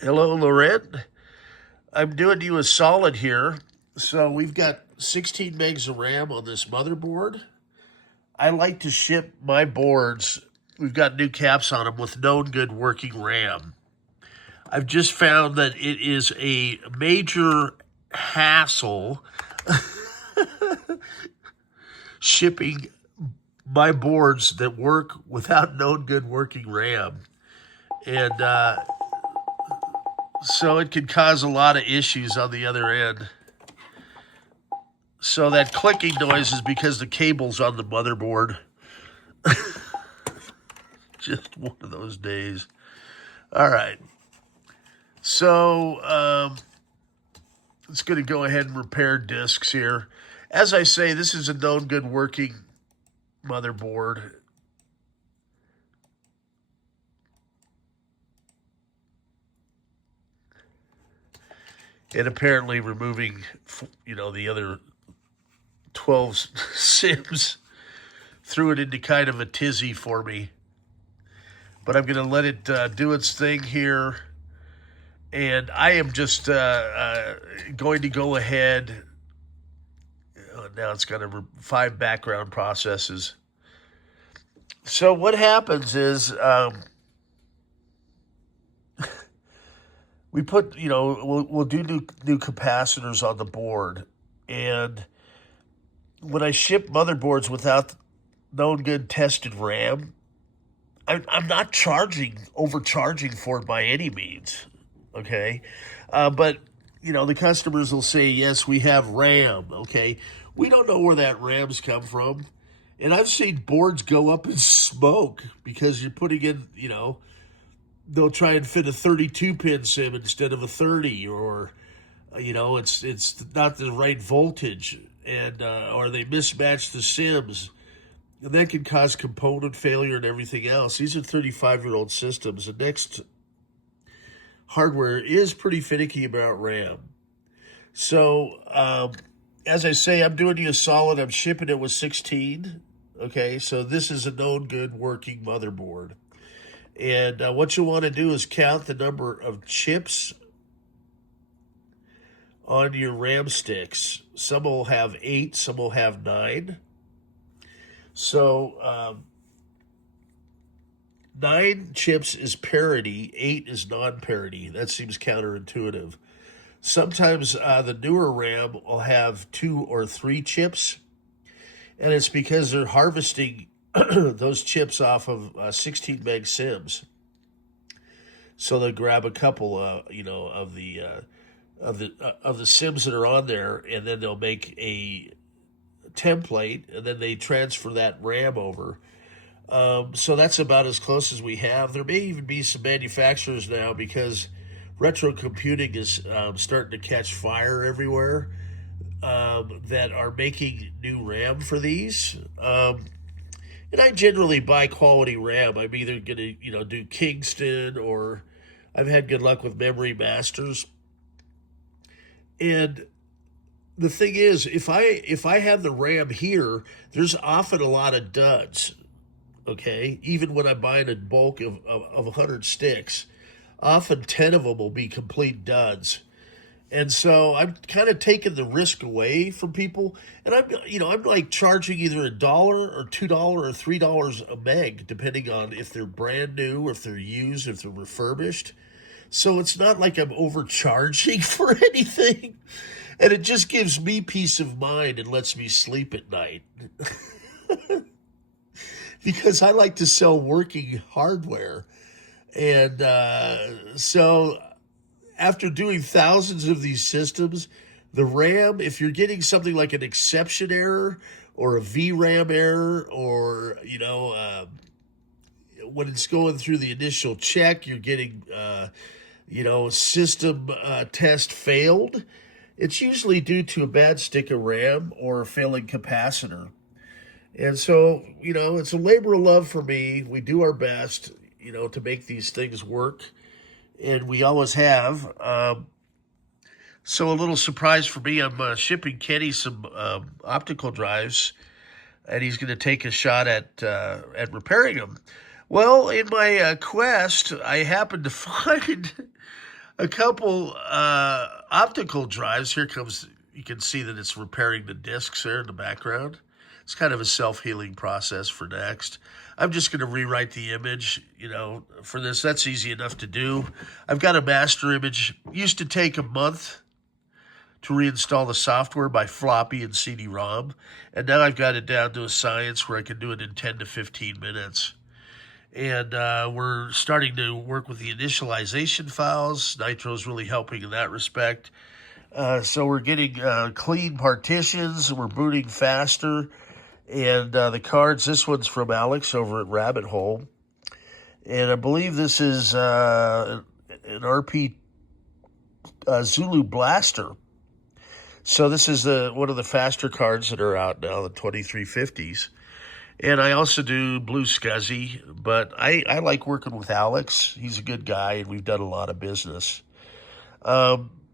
Hello, Laurent. I'm doing you a solid here. So we've got 16 megs of RAM on this motherboard. I like to ship my boards. We've got new caps on them with known good working RAM. I've just found that it is a major hassle shipping my boards that work without known good working RAM. And so it can cause a lot of issues on the other end. So that clicking noise is because the cable's on the motherboard. Just one of those days. All right. So it's going to go ahead and repair discs here. As I say, this is a known good working motherboard. And apparently removing, the other 12 sims threw it into kind of a tizzy for me. But I'm going to let it do its thing here. And I am just going to go ahead. Now it's got 5 background processes. So what happens is we put, we'll do new capacitors on the board. And when I ship motherboards without known good tested RAM, I'm not overcharging for it by any means, okay? But, the customers will say, yes, we have RAM, okay? We don't know where that RAM's come from. And I've seen boards go up in smoke because you're putting in, they'll try and fit a 32-pin sim instead of a 30, or, it's not the right voltage, and or they mismatch the sims. And that can cause component failure and everything else. These are 35-year-old systems. The NeXT hardware is pretty finicky about RAM. So, as I say, I'm doing you a solid. I'm shipping it with 16. Okay, so this is a known good working motherboard. And what you want to do is count the number of chips on your RAM sticks. Some will have 8, some will have 9. So 9 chips is parity, 8 is non-parity. That seems counterintuitive. Sometimes the newer RAM will have 2 or 3 chips, and it's because they're harvesting those chips off of 16 meg sims. So they grab a couple, of the sims that are on there, and then they'll make a template, and then they transfer that RAM over. So that's about as close as we have. There may even be some manufacturers now, because retro computing is starting to catch fire everywhere, that are making new RAM for these. And I generally buy quality RAM. I'm either going to, do Kingston, or I've had good luck with Memory Masters. And the thing is, if I have the RAM here, there's often a lot of duds. Okay, even when I'm buying a bulk of 100 sticks, often 10 of them will be complete duds. And so I'm kind of taking the risk away from people, and I'm like charging either $1 or $2 or $3 a meg, depending on if they're brand new, or if they're used, if they're refurbished. So it's not like I'm overcharging for anything. And it just gives me peace of mind and lets me sleep at night. Because I like to sell working hardware. And so after doing thousands of these systems, the RAM, if you're getting something like an exception error or a VRAM error, or, when it's going through the initial check, you're getting, system test failed. It's usually due to a bad stick of RAM or a failing capacitor. And so, it's a labor of love for me. We do our best, to make these things work. And we always have. So a little surprise for me, I'm shipping Kenny some optical drives, and he's going to take a shot at repairing them. Well, in my quest, I happened to find A couple optical drives. Here comes, you can see that it's repairing the discs there in the background. It's kind of a self-healing process for NeXT. I'm just going to rewrite the image, for this. That's easy enough to do. I've got a master image. Used to take a month to reinstall the software by floppy and CD-ROM. And now I've got it down to a science where I can do it in 10 to 15 minutes. And we're starting to work with the initialization files. Nitro's really helping in that respect. So we're getting clean partitions. We're booting faster. And the cards, this one's from Alex over at Rabbit Hole. And I believe this is an RP Zulu Blaster. So this is one of the faster cards that are out now, the 2350s. And I also do Blue Scuzzy, but I like working with Alex. He's a good guy, and we've done a lot of business.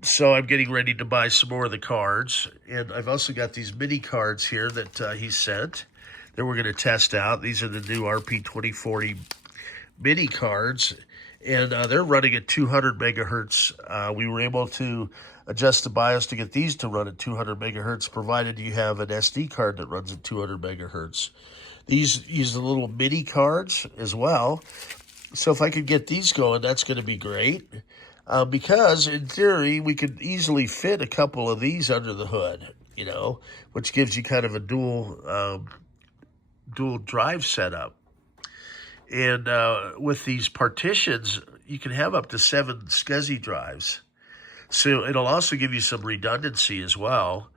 So I'm getting ready to buy some more of the cards. And I've also got these mini cards here that he sent that we're going to test out. These are the new RP2040 mini cards, and they're running at 200 megahertz. We were able to adjust the BIOS to get these to run at 200 megahertz, provided you have an SD card that runs at 200 megahertz. These use the little mini cards as well. So if I could get these going, that's going to be great. Because in theory, we could easily fit a couple of these under the hood, which gives you kind of a dual drive setup. And with these partitions, you can have up to 7 SCSI drives. So it'll also give you some redundancy as well,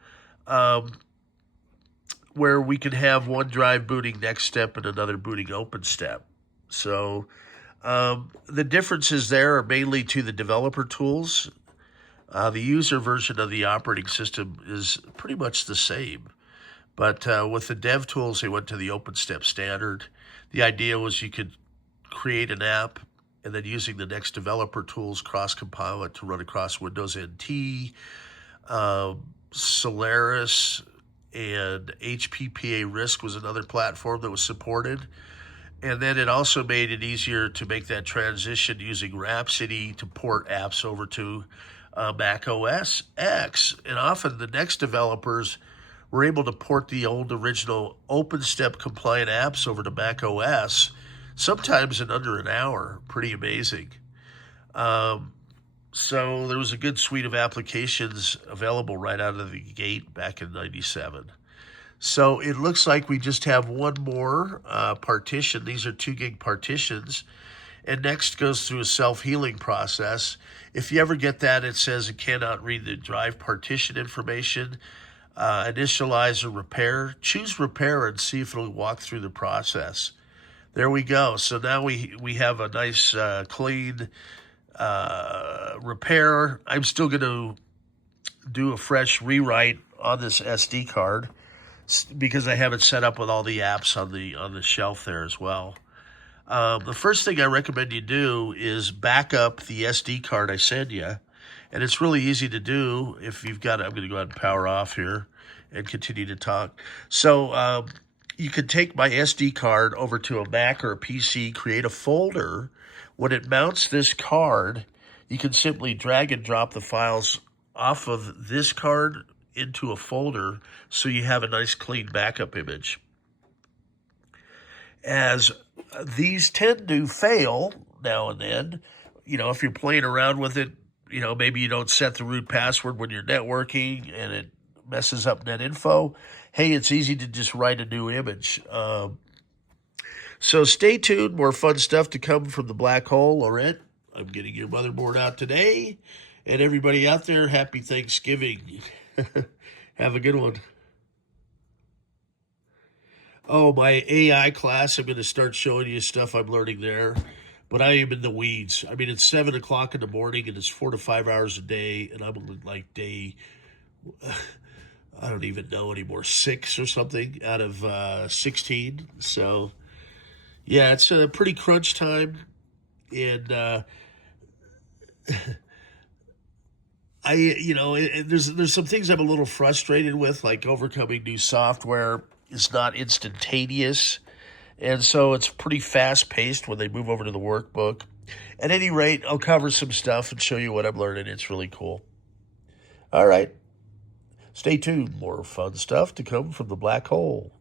where we can have one drive booting NeXTSTEP and another booting OpenStep. So the differences there are mainly to the developer tools. The user version of the operating system is pretty much the same. But with the dev tools, they went to the OpenStep standard. The idea was you could create an app, and then using the NeXT developer tools, cross-compile it to run across Windows NT, Solaris, and HPPA RISC was another platform that was supported. And then it also made it easier to make that transition using Rhapsody to port apps over to Mac OS X. And often the NeXT developers were able to port the old original OpenStep compliant apps over to Mac OS, sometimes in under an hour. Pretty amazing. So there was a good suite of applications available right out of the gate back in '97. So it looks like we just have one more partition. These are 2 gig partitions. And NeXT goes through a self-healing process. If you ever get that, it says it cannot read the drive partition information. Initialize or repair. Choose repair and see if it'll walk through the process. There we go. So now we have a nice clean repair. I'm still going to do a fresh rewrite on this SD card because I have it set up with all the apps on the shelf there as well. The first thing I recommend you do is back up the SD card I send you. And it's really easy to do if you've got it. I'm going to go ahead and power off here and continue to talk. So you can take my SD card over to a Mac or a PC, create a folder. When it mounts this card, you can simply drag and drop the files off of this card into a folder so you have a nice clean backup image. As these tend to fail now and then, if you're playing around with it, maybe you don't set the root password when you're networking and it messes up net info. Hey, it's easy to just write a new image. So stay tuned. More fun stuff to come from the black hole. Laurent, I'm getting your motherboard out today. And everybody out there, happy Thanksgiving. Have a good one. Oh, my AI class, I'm going to start showing you stuff I'm learning there. But I am in the weeds. I mean, it's 7 o'clock in the morning, and it's 4 to 5 hours a day, and I'm on like day, I don't even know anymore, 6 or something out of 16. So, yeah, it's a pretty crunch time, and there's some things I'm a little frustrated with, like overcoming new software is not instantaneous. And so it's pretty fast-paced when they move over to the workbook. At any rate, I'll cover some stuff and show you what I'm learning. It's really cool. All right. Stay tuned. More fun stuff to come from the black hole.